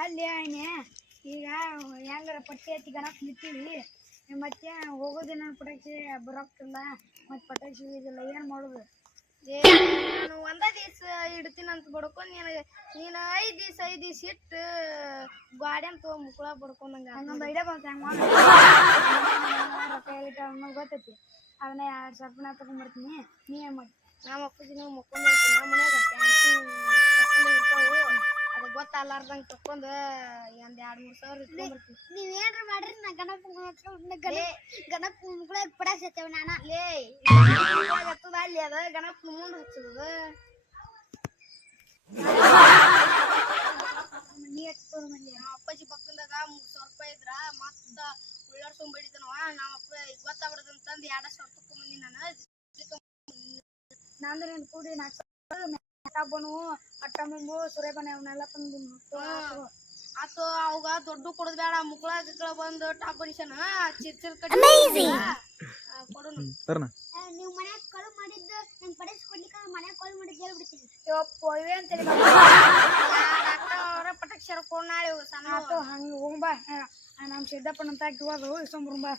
ಅಲ್ಲಿ ಈಗ ಹೆಂಗಾರ ಪಟ್ಟಿ ಹಚ್ಚಿ ಗಣಪ ನಿಂತೀವಿ ಮತ್ತೆ ಹೋಗೋದಿನ ಪಟಾಕ್ಷಿ ಬರೋಕ್ಕಿಲ್ಲ ಮತ್ತೆ ಪಟಾಕ್ಷಿ ಇದೆಲ್ಲ ಏನು ಮಾಡೋದು? ನಾನು ಒಂದ ದಿವಸ ಇಡ್ತೀನಿ ಅಂತ ಬಡ್ಕೊಂಡು ನೀನು 5 ದಿವಸ ಇಟ್ಟು ಗಾಡಿ ಅಂತ ಮುಕ್ಕಳ ಬಡ್ಕೊಂಡಂಗ ಹಂಗೊಂದು ಐಡಿಯಾ ಬಂತು. ಹೆಂಗೆ ಮಾಡಿ ರೊಕ್ಕ ಗೊತ್ತೈತಿ ಅದನ್ನ 2,000 ರೂಪಾಯಿ ತಗೊಂಡ್ಬರ್ತೀನಿ. ನೀ ಏನು ಮಾಡಿ? ನಮ್ಮ ಅಪ್ಪಾಜಿ ನೀವು ಮುಕ್ಕೊಂಡಿರ್ತೀನಿ ನಮ್ಮ ಮನ್ಯಾಗ ಇರ್ತಾವು ಅದು ಗೊತ್ತಲ್ಲಾರ್ದಂಗೆ ತಕ್ಕೊಂಡು ಒಂದು 2-3 ಸಾವಿರ ಇಟ್ಕೊಂಡ್ಬರ್ತೀನಿ. ನೀವೇನ್ರ ಮಾಡ್ರಿ ನಾ ಗಣಪ ಮುಕ್ಕಳ ಪಟಾಕ್ಷಿ ಹಚ್ಚೇವ ನಾನು ಲೇ ಹತ್ತದ ಅಲ್ಲಿ ಅದ ಗಣಪನ ಮುಂದೆ ಹಚ್ಚದ ನೀ ಹಚ್ಕೊಂಡು ಮಂದಿ ನಮ್ಮ ಅಪ್ಪಾಜಿ ಪಕ್ಕದಾಗ 3,000 ರೂಪಾಯಿ ಇದ್ರ ಮತ್ತ ಉಳ್ಳಾಡ್ಸ್ಕೊಂಡ್ ಬಡಿದನವ ನಮ್ಮ ಅಪ್ಪ ಗೊತ್ತಾಗ್ಬಿಡದಂತಂದು 2,000 ತಕೊಂಬಂದಿ ನಂದ್ರೆ ಕೂಡಿ 4,000 ಬನು ಅಟ್ಟಮ್ಮಂಬು ಸುರೇಬನ ಅವನ್ನೆಲ್ಲ ತಂದು ಆತು ಅವಾಗ ದೊಡ್ಡ ಕೊಡೋದ್ ಬೇಡ ಮುಕ್ಕಳ ಗಿಕ್ಕಳ ಬಂದು ಟಾಪ್ ಬಡಿಸನ ಚಿರ್ಚಿರ್ ಕಟ್ಟಿ ಕೊಡೋನು. ನೀವು ಮನ್ಯಾಗ ಕಾಲ್ ಮಾಡಿದ್ದು ನಂಗೆ ಪಡಿಸಿ ಕೊಡ್ಲಿಕ್ಕೆ ಮನ್ಯಾಗ ಕಾಲ್ ಮಾಡಿ ಹೇಳ್ಬಿಡ್ತೀನಿ. ಇವಪ್ಪ ಇವೇ ಅಂತೇಳಿ ಅವರ ಪಟಾಕ್ಷಿ ಕೊಂಡು ನಾಳೆ ಸಣ್ಣ ಹಂಗೆ ಹೋಗ್ಬಾ ನಮ್ಮ ಸಿದ್ದಪ್ಪನ ಅಂತ ಹಾಕಿ ಹೋದು ಇಸ್ಕೊಂಬರ್ಬಾ.